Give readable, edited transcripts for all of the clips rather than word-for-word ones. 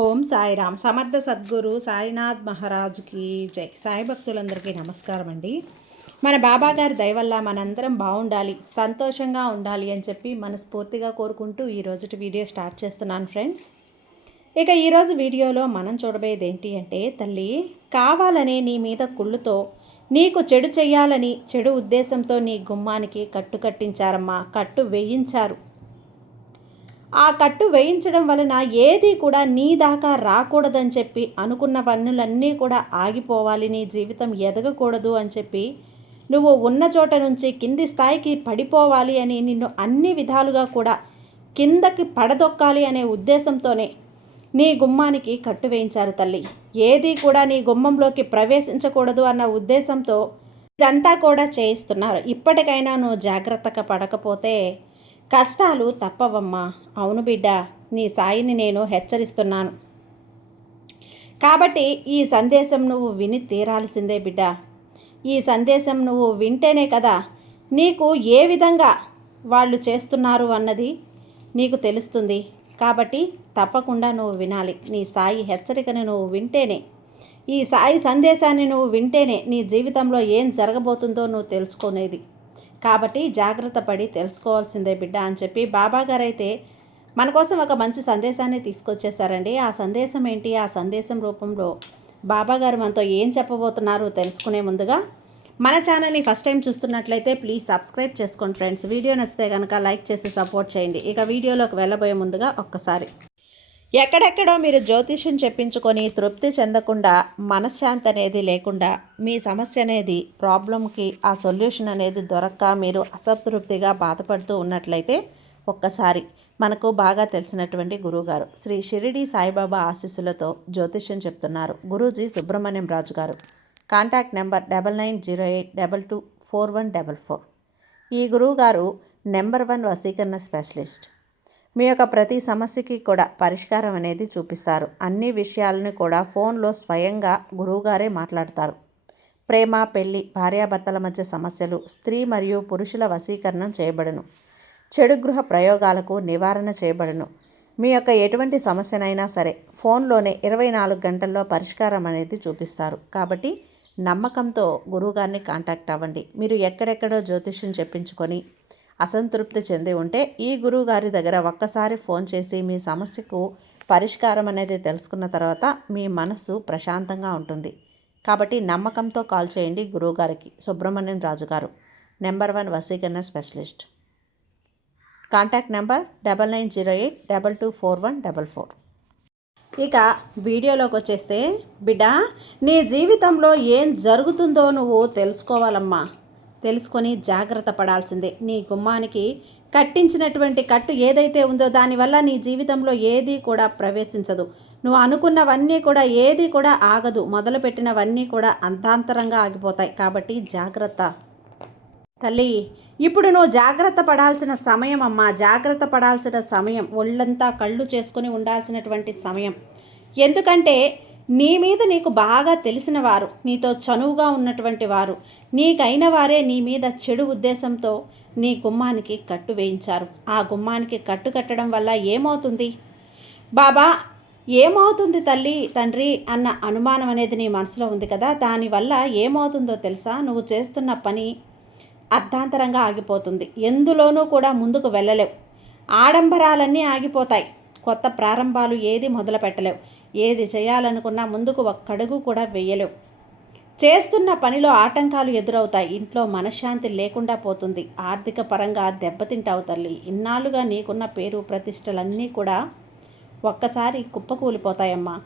ఓం సాయిరామ్. సమర్థ సద్గురు సాయినాథ్ మహారాజ్కి జై. సాయి భక్తులందరికీ నమస్కారం అండి. మన బాబా గారి దయ వల్ల మనందరం బాగుండాలి, సంతోషంగా ఉండాలి అని చెప్పి మనస్ఫూర్తిగా కోరుకుంటూ ఈరోజు వీడియో స్టార్ట్ చేస్తున్నాను ఫ్రెండ్స్. ఇక ఈరోజు వీడియోలో మనం చూడబోయేది ఏంటి అంటే, తల్లి కావాలనే నీ మీద కుళ్ళుతో నీకు చెడు చెయ్యాలని చెడు ఉద్దేశంతో నీ గుమ్మానికి కట్టు కట్టించారమ్మా, కట్టు వేయించారు. ఆ కట్టు వేయించడం వలన ఏది కూడా నీ దాకా రాకూడదని చెప్పి అనుకున్న పనులన్నీ కూడా ఆగిపోవాలి, నీ జీవితం ఎదగకూడదు అని చెప్పి నువ్వు ఉన్న చోట నుంచి కింది స్థాయికి పడిపోవాలి అని నిన్ను అన్ని విధాలుగా కూడా కిందకి పడదొక్కాలి అనే ఉద్దేశంతోనే నీ గుమ్మానికి కట్టు వేయించారు తల్లి. ఏది కూడా నీ గుమ్మంలోకి ప్రవేశించకూడదు అన్న ఉద్దేశంతో ఇదంతా కూడా చేయిస్తున్నారు. ఇప్పటికైనా నువ్వు జాగ్రత్తగా పడకపోతే కష్టాలు తప్పవమ్మా. అవును బిడ్డ, నీ సాయిని నేను హెచ్చరిస్తున్నాను కాబట్టి ఈ సందేశం నువ్వు విని తీరాల్సిందే బిడ్డ. ఈ సందేశం నువ్వు వింటేనే కదా నీకు ఏ విధంగా వాళ్ళు చేస్తున్నారు అన్నది నీకు తెలుస్తుంది. కాబట్టి తప్పకుండా నువ్వు వినాలి. నీ సాయి హెచ్చరికని నువ్వు వింటేనే, ఈ సాయి సందేశాన్ని నువ్వు వింటేనే నీ జీవితంలో ఏం జరగబోతుందో నువ్వు తెలుసుకునేది. కాబట్టి జాగ్రత్త పడి తెలుసుకోవాల్సిందే బిడ్డ అని చెప్పి బాబాగారు అయితే మన కోసం ఒక మంచి సందేశాన్ని తీసుకొచ్చేసారండి. ఆ సందేశం ఏంటి, ఆ సందేశం రూపంలో బాబాగారు మనతో ఏం చెప్పబోతున్నారో తెలుసుకునే ముందుగా మన ఛానల్ని ఫస్ట్ టైం చూస్తున్నట్లయితే ప్లీజ్ సబ్స్క్రైబ్ చేసుకోండి ఫ్రెండ్స్. వీడియో నచ్చితే కనుక లైక్ చేసి సపోర్ట్ చేయండి. ఇక వీడియోలోకి వెళ్ళబోయే ముందుగా ఒక్కసారి, ఎక్కడెక్కడో మీరు జ్యోతిష్యం చెప్పించుకొని తృప్తి చెందకుండా, మనశ్శాంతి అనేది లేకుండా, మీ సమస్య అనేది ప్రాబ్లంకి ఆ సొల్యూషన్ అనేది దొరక్క మీరు అసంతృప్తిగా బాధపడుతూ ఉన్నట్లయితే ఒక్కసారి మనకు బాగా తెలిసినటువంటి గురువుగారు శ్రీ షిరిడి సాయిబాబా ఆశీస్సులతో జ్యోతిష్యం చెప్తున్నారు గురూజీ సుబ్రహ్మణ్యం రాజు గారు. Contact number 9908224144. ఈ గురువుగారు నెంబర్ 1 వశీకరణ స్పెషలిస్ట్. మీ యొక్క ప్రతి సమస్యకి కూడా పరిష్కారం అనేది చూపిస్తారు. అన్ని విషయాలను కూడా ఫోన్లో స్వయంగా గురువుగారే మాట్లాడతారు. ప్రేమ, పెళ్లి, భార్యాభర్తల మధ్య సమస్యలు, స్త్రీ మరియు పురుషుల వశీకరణం చేయబడును. చెడు గృహ ప్రయోగాలకు నివారణ చేయబడును. మీ యొక్క ఎటువంటి సమస్యనైనా సరే ఫోన్లోనే 24 గంటల్లో పరిష్కారం అనేది చూపిస్తారు. కాబట్టి నమ్మకంతో గురువుగారిని కాంటాక్ట్ అవ్వండి. మీరు ఎక్కడెక్కడో జ్యోతిష్యం చెప్పించుకొని అసంతృప్తి చెంది ఉంటే ఈ గురువు గారి దగ్గర ఒక్కసారి ఫోన్ చేసి మీ సమస్యకు పరిష్కారం అనేది తెలుసుకున్న తర్వాత మీ మనసు ప్రశాంతంగా ఉంటుంది. కాబట్టి నమ్మకంతో కాల్ చేయండి గురువుగారికి. సుబ్రహ్మణ్యం రాజు గారు, నెంబర్ 1 వశీకరణ స్పెషలిస్ట్. Contact number 9908224144. ఇక వీడియోలోకి వచ్చేస్తే, బిడ్డ నీ జీవితంలో ఏం జరుగుతుందో నువ్వు తెలుసుకోవాలమ్మా. తెలుసుకొని జాగ్రత్త పడాల్సిందే. నీ గుమ్మానికి కట్టించినటువంటి కట్టు ఏదైతే ఉందో దానివల్ల నీ జీవితంలో ఏది కూడా ప్రవేశించదు. నువ్వు అనుకున్నవన్నీ కూడా ఏది కూడా ఆగదు. మొదలుపెట్టినవన్నీ కూడా అంతాంతరంగా ఆగిపోతాయి. కాబట్టి జాగ్రత్త తల్లి. ఇప్పుడు నువ్వు జాగ్రత్త పడాల్సిన సమయం అమ్మా. జాగ్రత్త పడాల్సిన సమయం, ఒళ్ళంతా కళ్ళు చేసుకొని ఉండాల్సినటువంటి సమయం. ఎందుకంటే నీ మీద నీకు బాగా తెలిసిన వారు, నీతో చనువుగా ఉన్నటువంటి వారు, నీకైన వారే నీ మీద చెడు ఉద్దేశంతో నీ గుమ్మానికి కట్టు వేయించారు. ఆ గుమ్మానికి కట్టు కట్టడం వల్ల ఏమవుతుంది బాబా, ఏమవుతుంది తల్లి, తండ్రి అన్న అనుమానం అనేది నీ మనసులో ఉంది కదా. దానివల్ల ఏమవుతుందో తెలుసా? నువ్వు చేస్తున్న పని అర్ధాంతరంగా ఆగిపోతుంది. ఎందులోనూ కూడా ముందుకు వెళ్ళలేవు. ఆడంబరాలన్నీ ఆగిపోతాయి. కొత్త ప్రారంభాలు ఏది మొదలు పెట్టలేవు. ఏది చేయాలనుకున్నా ముందుకు ఒక్కడుగు కూడా వేయలేవు. చేస్తున్న పనిలో ఆటంకాలు ఎదురవుతాయి. ఇంట్లో మనశ్శాంతి లేకుండా పోతుంది. ఆర్థిక పరంగా దెబ్బతింటావు తల్లి. ఇన్నాళ్ళుగా నీకున్న పేరు ప్రతిష్టలన్నీ కూడా ఒక్కసారి కుప్పకూలిపోతాయమ్మా.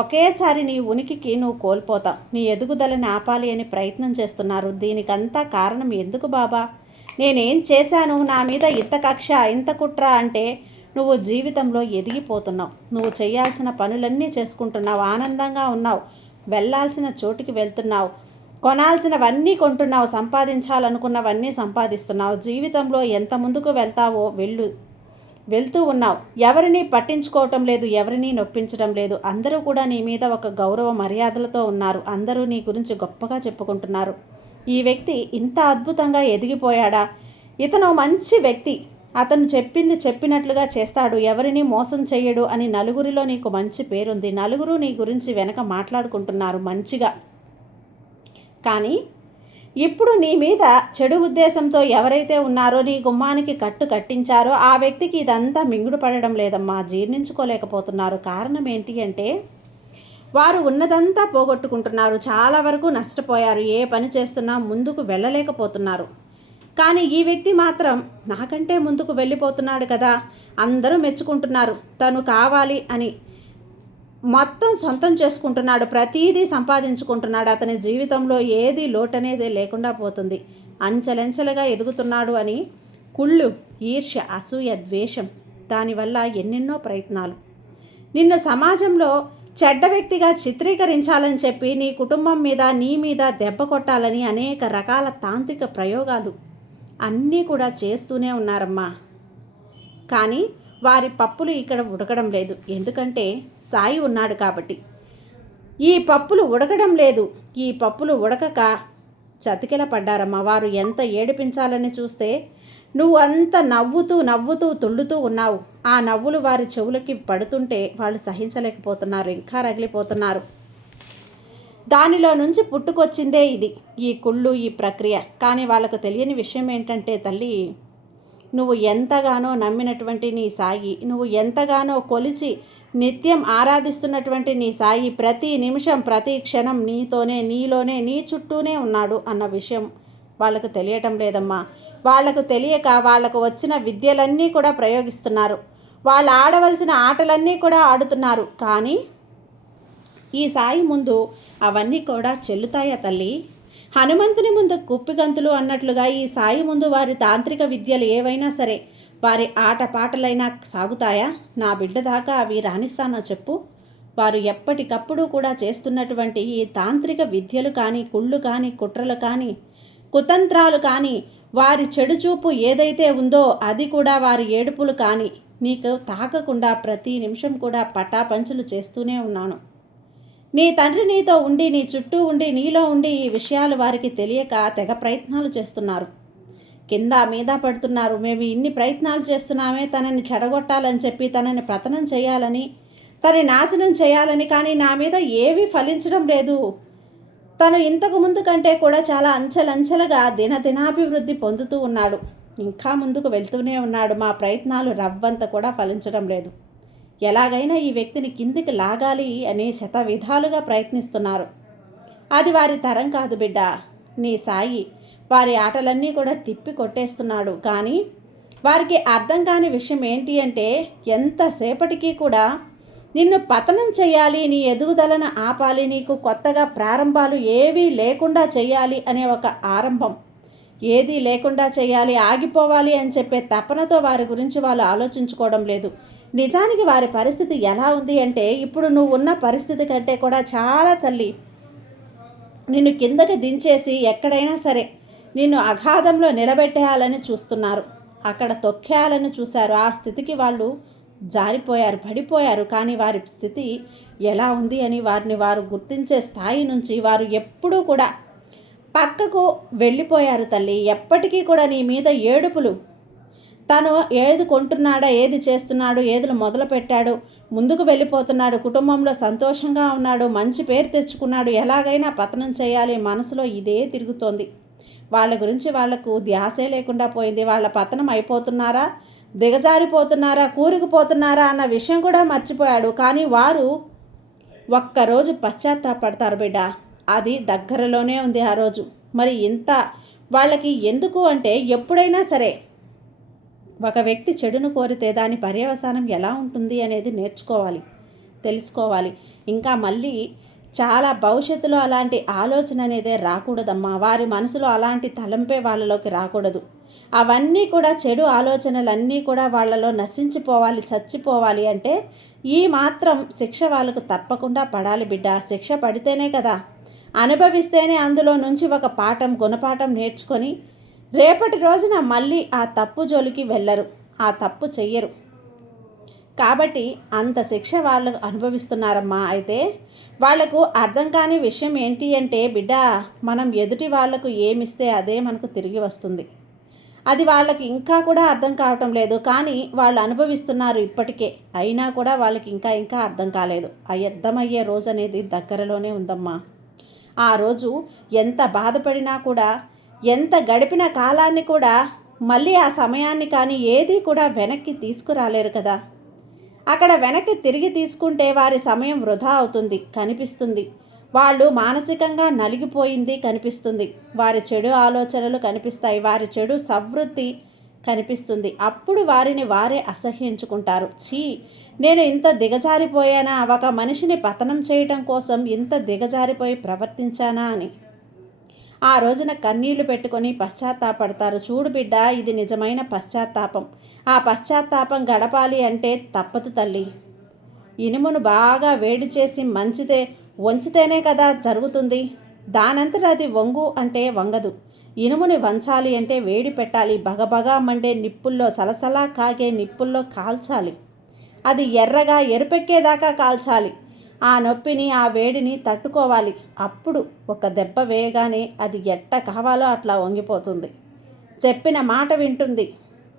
ఒకేసారి నీ ఉనికికి నువ్వు కోల్పోతావు. నీ ఎదుగుదలని ఆపాలి అని ప్రయత్నం చేస్తున్నారు. దీనికంతా కారణం ఎందుకు బాబా? నేనేం చేశాను? నా మీద ఇంత కక్ష, ఇంత కుట్ర అంటే నువ్వు జీవితంలో ఎదిగిపోతున్నావు. నువ్వు చేయాల్సిన పనులన్నీ చేసుకుంటున్నావు, ఆనందంగా ఉన్నావు, వెళ్ళాల్సిన చోటికి వెళ్తున్నావు, కొనాల్సినవన్నీ కొంటున్నావు, సంపాదించాలనుకున్నవన్నీ సంపాదిస్తున్నావు. జీవితంలో ఎంత ముందుకు వెళ్తావో వెళ్తూ ఉన్నావు. ఎవరిని పట్టించుకోవటం లేదు, ఎవరిని నొప్పించడం లేదు. అందరూ కూడా నీ మీద ఒక గౌరవ మర్యాదలతో ఉన్నారు. అందరూ నీ గురించి గొప్పగా చెప్పుకుంటున్నారు. ఈ వ్యక్తి ఇంత అద్భుతంగా ఎదిగిపోయాడా? ఇతను మంచి వ్యక్తి, అతను చెప్పింది చెప్పినట్లుగా చేస్తాడు, ఎవరిని మోసం చెయ్యడు అని నలుగురిలో నీకు మంచి పేరుంది. నలుగురు నీ గురించి వెనక మాట్లాడుకుంటున్నారు మంచిగా. కానీ ఇప్పుడు నీ మీద చెడు ఉద్దేశంతో ఎవరైతే ఉన్నారో, నీ గుమ్మానికి కట్టు కట్టించారో ఆ వ్యక్తికి ఇదంతా మింగుడు పడడం లేదమ్మా, జీర్ణించుకోలేకపోతున్నారు. కారణం ఏంటి అంటే వారు ఉన్నదంతా పోగొట్టుకుంటున్నారు, చాలా వరకు నష్టపోయారు, ఏ పని చేస్తున్నా ముందుకు వెళ్ళలేకపోతున్నారు. కానీ ఈ వ్యక్తి మాత్రం నాకంటే ముందుకు వెళ్ళిపోతున్నాడు కదా, అందరూ మెచ్చుకుంటున్నారు, తను కావాలి అని మొత్తం సొంతం చేసుకుంటున్నాడు, ప్రతీదీ సంపాదించుకుంటున్నాడు, అతని జీవితంలో ఏది లోటనేది లేకుండా పోతుంది, అంచెలంచెలుగా ఎదుగుతున్నాడు అని కుళ్ళు, ఈర్ష్య, అసూయ, ద్వేషం, దానివల్ల ఎన్నెన్నో ప్రయత్నాలు. నిన్ను సమాజంలో చెడ్డ వ్యక్తిగా చిత్రీకరించాలని చెప్పి నీ కుటుంబం మీద, నీ మీద దెబ్బ కొట్టాలని అనేక రకాల తాంత్రిక ప్రయోగాలు అన్నీ కూడా చేస్తూనే ఉన్నారమ్మా. కానీ వారి పప్పులు ఇక్కడ ఉడకడం లేదు, ఎందుకంటే సాయి ఉన్నాడు కాబట్టి. ఈ పప్పులు ఉడకడం లేదు, ఈ పప్పులు ఉడకక చతికిల పడ్డారమ్మా. వారు ఎంత ఏడిపించాలని చూస్తే నువ్వు అంత నవ్వుతూ నవ్వుతూ తుళ్ళుతూ ఉన్నావు. ఆ నవ్వులు వారి చెవులకి పడుతుంటే వాళ్ళు సహించలేకపోతున్నారు, ఇంకా రగిలిపోతున్నారు. దానిలో నుంచి పుట్టుకొచ్చిందే ఇది, ఈ కుళ్ళు, ఈ ప్రక్రియ. కానీ వాళ్ళకు తెలియని విషయం ఏంటంటే తల్లి, నువ్వు ఎంతగానో నమ్మినటువంటి నీ సాయి, నువ్వు ఎంతగానో కొలిచి నిత్యం ఆరాధిస్తున్నటువంటి నీ సాయి ప్రతి నిమిషం ప్రతి క్షణం నీతోనే, నీలోనే, నీ చుట్టూనే ఉన్నాడు అన్న విషయం వాళ్ళకు తెలియటం లేదమ్మా. వాళ్లకు తెలియక వాళ్లకు వచ్చిన విద్యలన్నీ కూడా ప్రయోగిస్తున్నారు, వాళ్ళు ఆడవలసిన ఆటలన్నీ కూడా ఆడుతున్నారు. కానీ ఈ సాయి ముందు అవన్నీ కూడా చెల్లుతాయా తల్లి? హనుమంతుని ముందు కుప్పిగంతులు అన్నట్లుగా ఈ సాయి ముందు వారి తాంత్రిక విద్యలు ఏవైనా సరే, వారి ఆటపాటలైనా సాగుతాయా? నా బిడ్డ దాకా అవి రాణిస్తానా చెప్పు? వారు ఎప్పటికప్పుడు కూడా చేస్తున్నటువంటి ఈ తాంత్రిక విద్యలు కానీ, కుళ్ళు కానీ, కుట్రలు కానీ, కుతంత్రాలు కానీ, వారి చెడు చూపు ఏదైతే ఉందో అది కూడా, వారి ఏడుపులు కానీ నీకు తాకకుండా ప్రతి నిమిషం కూడా పటాపంచులు చేస్తూనే ఉన్నాను. నీ తండ్రి నీతో ఉండి, నీ చుట్టూ ఉండి, నీలో ఉండి ఈ విషయాలు వారికి తెలియక తెగ ప్రయత్నాలు చేస్తున్నారు, కింద మీద పడుతున్నారు. మేము ఇన్ని ప్రయత్నాలు చేస్తున్నామే తనని చెడగొట్టాలని చెప్పి, తనని పతనం చేయాలని, తనని నాశనం చేయాలని, కానీ నా మీద ఏవీ ఫలించడం లేదు. తను ఇంతకు ముందు కంటే కూడా చాలా అంచెలంచెలుగా దినాభివృద్ధి పొందుతూ ఉన్నాడు, ఇంకా ముందుకు వెళ్తూనే ఉన్నాడు. మా ప్రయత్నాలు రవ్వంత కూడా ఫలించడం లేదు. ఎలాగైనా ఈ వ్యక్తిని కిందికి లాగాలి అని శత విధాలుగా ప్రయత్నిస్తున్నారు. అది వారి తరం కాదు బిడ్డ. నీ సాయి వారి ఆటలన్నీ కూడా తిప్పి కొట్టేస్తున్నాడు. కానీ వారికి అర్థం కాని విషయం ఏంటి అంటే, ఎంతసేపటికి కూడా నిన్ను పతనం చేయాలి, నీ ఎదుగుదలను ఆపాలి, నీకు కొత్తగా ప్రారంభాలు ఏవీ లేకుండా చేయాలి అనే ఒక ఆరంభం, ఏదీ లేకుండా చేయాలి, ఆగిపోవాలి అని చెప్పే తపనతో వారి గురించి వాళ్ళు ఆలోచించుకోవడం లేదు. నిజానికి వారి పరిస్థితి ఎలా ఉంది అంటే, ఇప్పుడు నువ్వు ఉన్న పరిస్థితి కంటే కూడా చాలా తల్లి, నిన్ను కిందకి దించేసి ఎక్కడైనా సరే నిన్ను అగాధంలో నిలబెట్టేయాలని చూస్తున్నారు, అక్కడ తొక్కేయాలని చూశారు. ఆ స్థితికి వాళ్ళు జారిపోయారు, పడిపోయారు. కానీ వారి స్థితి ఎలా ఉంది అని వారిని వారు గుర్తించే స్థాయి నుంచి వారు ఎప్పుడూ కూడా పక్కకు వెళ్ళిపోయారు తల్లి. ఎప్పటికీ కూడా నీ మీద ఏడుపులు, తను ఏది కొంటున్నాడా, ఏది చేస్తున్నాడు, ఏదులు మొదలు పెట్టాడు, ముందుకు వెళ్ళిపోతున్నాడు, కుటుంబంలో సంతోషంగా ఉన్నాడు, మంచి పేరు తెచ్చుకున్నాడు, ఎలాగైనా పతనం చేయాలి, మనసులో ఇదే తిరుగుతోంది. వాళ్ళ గురించి వాళ్లకు ధ్యాసే లేకుండా పోయింది. వాళ్ళ పతనం అయిపోతున్నారా, దిగజారిపోతున్నారా, కూరుకుపోతున్నారా అన్న విషయం కూడా మర్చిపోయాడు. కానీ వారు ఒక్కరోజు పశ్చాత్తాపడతారు బిడ్డ, అది దగ్గరలోనే ఉంది ఆ రోజు. మరి ఇంత వాళ్ళకి ఎందుకు అంటే, ఎప్పుడైనా సరే ఒక వ్యక్తి చెడును కోరితే దాని పర్యవసానం ఎలా ఉంటుంది అనేది నేర్చుకోవాలి, తెలుసుకోవాలి. ఇంకా మళ్ళీ చాలా భవిష్యత్తులో అలాంటి ఆలోచన అనేదే రాకూడదమ్మా. వారి మనసులో అలాంటి తలంపే వాళ్ళలోకి రాకూడదు. అవన్నీ కూడా చెడు ఆలోచనలన్నీ కూడా వాళ్ళలో నశించిపోవాలి, చచ్చిపోవాలి అంటే ఈ మాత్రం శిక్ష వాళ్ళకు తప్పకుండా పడాలి బిడ్డ. శిక్ష పడితేనే కదా, అనుభవిస్తేనే అందులో నుంచి ఒక పాఠం, గుణపాఠం నేర్చుకొని రేపటి రోజున మళ్ళీ ఆ తప్పు జోలికి వెళ్ళరు, ఆ తప్పు చెయ్యరు. కాబట్టి అంత శిక్ష వాళ్ళు అనుభవిస్తున్నారమ్మా. అయితే వాళ్లకు అర్థం కాని విషయం ఏంటి అంటే, బిడ్డ మనం ఎదుటి వాళ్లకు ఏమిస్తే అదే మనకు తిరిగి వస్తుంది. అది వాళ్ళకి ఇంకా కూడా అర్థం కావటం లేదు. కానీ వాళ్ళు అనుభవిస్తున్నారు ఇప్పటికే. అయినా కూడా వాళ్ళకి ఇంకా అర్థం కాలేదు. ఆ అర్థమయ్యే రోజు అనేది దగ్గరలోనే ఉందమ్మా. ఆ రోజు ఎంత బాధపడినా కూడా, ఎంత గడిపిన కాలాన్ని కూడా మళ్ళీ ఆ సమయాన్ని కానీ ఏది కూడా వెనక్కి తీసుకురాలేరు కదా. అక్కడ వెనక్కి తిరిగి తీసుకుంటే వారి సమయం వృధా అవుతుంది కనిపిస్తుంది. వాళ్ళు మానసికంగా నలిగిపోయింది కనిపిస్తుంది. వారి చెడు ఆలోచనలు కనిపిస్తాయి. వారి చెడు ప్రవృత్తి కనిపిస్తుంది. అప్పుడు వారిని వారే అసహ్యించుకుంటారు. నేను ఇంత దిగజారిపోయానా, ఒక మనిషిని పతనం చేయటం కోసం ఇంత దిగజారిపోయి ప్రవర్తించానా అని ఆ రోజున కన్నీళ్లు పెట్టుకొని పశ్చాత్తాపడతారు. చూడు బిడ్డ, ఇది నిజమైన పశ్చాత్తాపం. ఆ పశ్చాత్తాపం గడపాలి అంటే తప్పదు తల్లి. ఇనుమును బాగా వేడి చేసి వంచితేనే కదా జరుగుతుంది. దానంతట అది వంగు అంటే వంగదు. ఇనుముని వంచాలి అంటే వేడి పెట్టాలి. బగబగా మండే నిప్పుల్లో, సలసలా కాగే నిప్పుల్లో కాల్చాలి. అది ఎర్రగా ఎరుపెక్కేదాకా కాల్చాలి. ఆ నొప్పిని, ఆ వేడిని తట్టుకోవాలి. అప్పుడు ఒక దెబ్బ వేయగానే అది ఎట్ట కావాలో అట్లా వంగిపోతుంది. చెప్పిన మాట వింటుంది.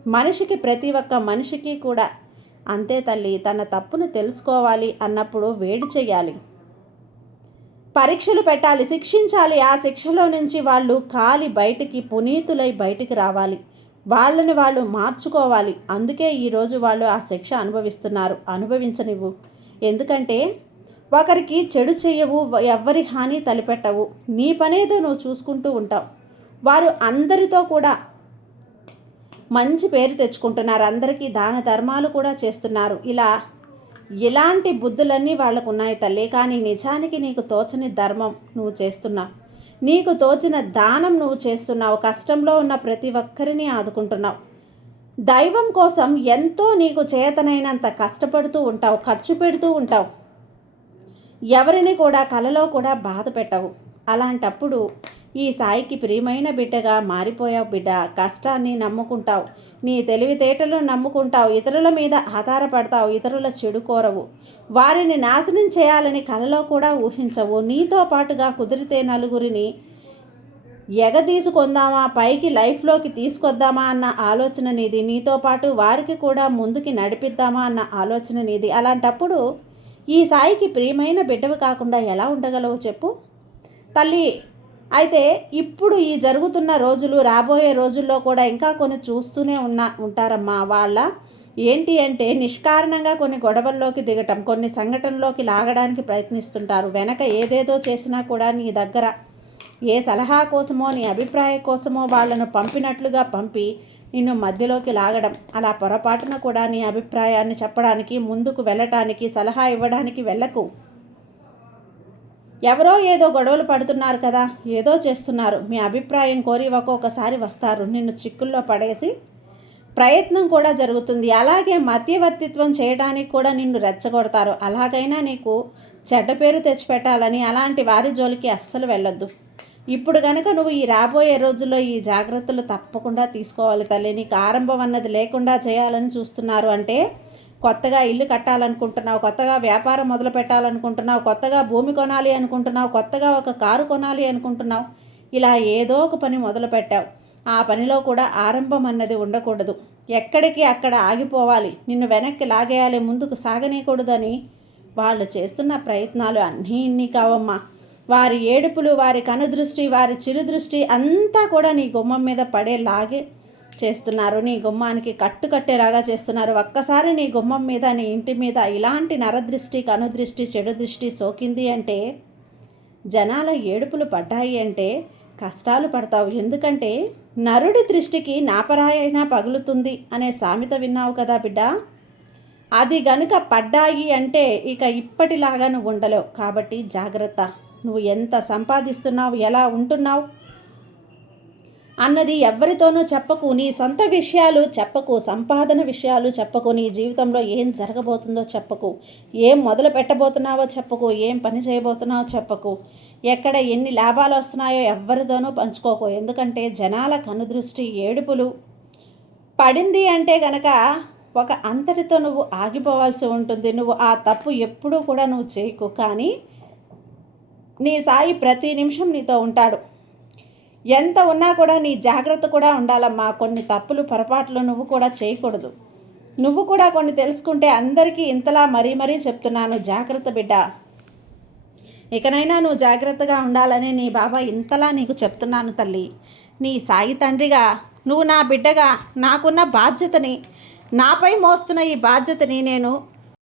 మనిషికి, ప్రతి ఒక్క మనిషికి కూడా అంతే తల్లి. తన తప్పును తెలుసుకోవాలి అన్నప్పుడు వేడి చేయాలి, పరీక్షలు పెట్టాలి, శిక్షించాలి. ఆ శిక్షలో నుంచి వాళ్ళు కాలి బయటికి, పునీతులై బయటికి రావాలి. వాళ్ళని వాళ్ళు మార్చుకోవాలి. అందుకే ఈరోజు వాళ్ళు ఆ శిక్ష అనుభవిస్తున్నారు. అనుభవించనివ్వు. ఎందుకంటే ఒకరికి చెడు చెయ్యవు, ఎవ్వరి హాని తలపెట్టవు. నీ పనేదో నువ్వు చూసుకుంటూ ఉంటావు. వారు అందరితో కూడా మంచి పేరు తెచ్చుకుంటున్నారు. అందరికీ దాన ధర్మాలు కూడా చేస్తున్నారు. ఇలాంటి బుద్ధులన్నీ వాళ్ళకు ఉన్నాయి తల్లి. కానీ నిజానికి నీకు తోచని ధర్మం నువ్వు చేస్తున్నావు. నీకు తోచిన దానం నువ్వు చేస్తున్నావు. కష్టంలో ఉన్న ప్రతి ఒక్కరిని ఆదుకుంటున్నావు. దైవం కోసం ఎంతో నీకు చేతనైనంత కష్టపడుతూ ఉంటావు, ఖర్చు పెడుతూ ఉంటావు. ఎవరిని కూడా కలలో కూడా బాధ పెట్టవు. అలాంటప్పుడు ఈ సాయికి ప్రియమైన బిడ్డగా మారిపోయావు బిడ్డ. కష్టాన్ని నమ్ముకుంటావు, నీ తెలివితేటలు నమ్ముకుంటావు, ఇతరుల మీద ఆధారపడతావు, ఇతరుల చెడు కోరవు, వారిని నాశనం చేయాలని కలలో కూడా ఊహించవు. నీతో పాటుగా కుదిరితే నలుగురిని ఎగదీసుకొందామా, పైకి లైఫ్లోకి తీసుకొద్దామా అన్న ఆలోచన నీది. నీతో పాటు వారికి కూడా ముందుకి నడిపిద్దామా అన్న ఆలోచన నీది. అలాంటప్పుడు ఈ సాయికి ప్రియమైన బిడ్డవి కాకుండా ఎలా ఉండగలవు చెప్పు తల్లి. అయితే ఇప్పుడు ఈ జరుగుతున్న రోజులు, రాబోయే రోజుల్లో కూడా ఇంకా కొన్ని చూస్తూనే ఉంటారమ్మా. వాళ్ళ ఏంటి అంటే నిష్కారణంగా కొన్ని గొడవల్లోకి దిగటం, కొన్ని సంఘటనలోకి లాగడానికి ప్రయత్నిస్తుంటారు. వెనక ఏదేదో చేసినా కూడా నీ దగ్గర ఏ సలహా కోసమో, నీ అభిప్రాయం కోసమో వాళ్ళను పంపినట్లుగా పంపి నిన్ను మధ్యలోకి లాగడం. అలా పొరపాటున కూడా నీ అభిప్రాయాన్ని చెప్పడానికి, ముందుకు వెళ్ళటానికి, సలహా ఇవ్వడానికి వెళ్ళకు. ఎవరో ఏదో గొడవలు పడుతున్నారు కదా, ఏదో చేస్తున్నారు, మీ అభిప్రాయం కోరి ఒక్కొక్కసారి వస్తారు. నిన్ను చిక్కుల్లో పడేసి ప్రయత్నం కూడా జరుగుతుంది. అలాగే మధ్యవర్తిత్వం చేయడానికి కూడా నిన్ను రెచ్చగొడతారు. అలాగైనా నీకు చెడ్డ పేరు తెచ్చిపెట్టాలని అలాంటి వారి జోలికి అస్సలు వెళ్ళొద్దు. ఇప్పుడు కనుక నువ్వు ఈ రాబోయే రోజుల్లో ఈ జాగ్రత్తలు తప్పకుండా తీసుకోవాలి తల్లి. నీకు ఆరంభం అన్నది లేకుండా చేయాలని చూస్తున్నారు. అంటే కొత్తగా ఇల్లు కట్టాలనుకుంటున్నావు, కొత్తగా వ్యాపారం మొదలు పెట్టాలనుకుంటున్నావు, కొత్తగా భూమి కొనాలి అనుకుంటున్నావు, కొత్తగా ఒక కారు కొనాలి అనుకుంటున్నావు. ఇలా ఏదో ఒక పని మొదలు పెట్టావు. ఆ పనిలో కూడా ఆరంభం అన్నది ఉండకూడదు. ఎక్కడికి అక్కడ ఆగిపోవాలి, నిన్ను వెనక్కి లాగేయాలి, ముందుకు సాగనీయకూడదని వాళ్ళు చేస్తున్న ప్రయత్నాలు ఇన్ని కావమ్మా. వారి ఏడుపులు, వారి కనుదృష్టి, వారి చిరుదృష్టి అంతా కూడా నీ గుమ్మం మీద పడేలాగే చేస్తున్నారు. నీ గుమ్మానికి కట్టేలాగా చేస్తున్నారు. ఒక్కసారి నీ గుమ్మం మీద, నీ ఇంటి మీద ఇలాంటి నరదృష్టి, కనుదృష్టి, చెడు దృష్టి సోకింది అంటే, జనాల ఏడుపులు పడ్డాయి అంటే కష్టాలు పడతావు. ఎందుకంటే నరుడి దృష్టికి నాపరాయైనా పగులుతుంది అనే సామెత విన్నావు కదా బిడ్డ. అది గనుక పడ్డాయి అంటే ఇక ఇప్పటిలాగా నువ్వు ఉండలేవు. కాబట్టి జాగ్రత్త. నువ్వు ఎంత సంపాదిస్తున్నావు, ఎలా ఉంటున్నావు అన్నది ఎవరితోనూ చెప్పకు. నీ సొంత విషయాలు చెప్పకు, సంపాదన విషయాలు చెప్పకు, నీ జీవితంలో ఏం జరగబోతుందో చెప్పకు, ఏం మొదలు పెట్టబోతున్నావో చెప్పకు, ఏం పని చేయబోతున్నావో చెప్పకు, ఎక్కడ ఎన్ని లాభాలు వస్తున్నాయో ఎవరితోనూ పంచుకోకు. ఎందుకంటే జనాల కనుదృష్టి, ఏడుపులు పడింది అంటే గనక ఒక అంతటితో నువ్వు ఆగిపోవాల్సి ఉంటుంది. నువ్వు ఆ తప్పు ఎప్పుడూ కూడా నువ్వు చేయకు. కానీ నీ సాయి ప్రతి నిమిషం నీతో ఉంటాడు. ఎంత ఉన్నా కూడా నీ జాగ్రత్త కూడా ఉండాలమ్మా. కొన్ని తప్పులు పొరపాట్లు నువ్వు కూడా చేయకూడదు. నువ్వు కూడా కొన్ని తెలుసుకుంటే అందరికీ ఇంతలా మరీ చెప్తున్నాను, జాగ్రత్త బిడ్డ. ఇకనైనా నువ్వు జాగ్రత్తగా ఉండాలని నీ బాబా ఇంతలా నీకు చెప్తున్నాను తల్లి. నీ సాయి తండ్రిగా నువ్వు నా బిడ్డగా నాకున్న బాధ్యతని, నాపై మోస్తున్న ఈ బాధ్యతని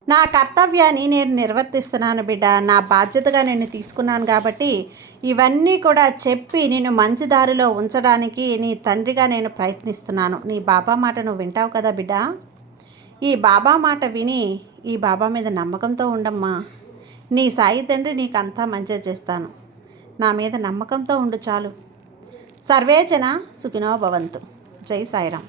నా కర్తవ్యాన్ని నేను నిర్వర్తిస్తున్నాను బిడ్డ. నా బాధ్యతగా నేను తీసుకున్నాను కాబట్టి ఇవన్నీ కూడా చెప్పి నేను మంచి దారిలో ఉంచడానికి నీ తండ్రిగా నేను ప్రయత్నిస్తున్నాను. నీ బాబా మాట నువ్వు వింటావు కదా బిడ్డ. ఈ బాబా మాట విని ఈ బాబా మీద నమ్మకంతో ఉండమ్మా. నీ సాయి తండ్రి నీకు అంతా మంచి చేస్తాను. నా మీద నమ్మకంతో ఉండు చాలు. సర్వేజన సుఖినో భవంతు. జై సాయిరాం.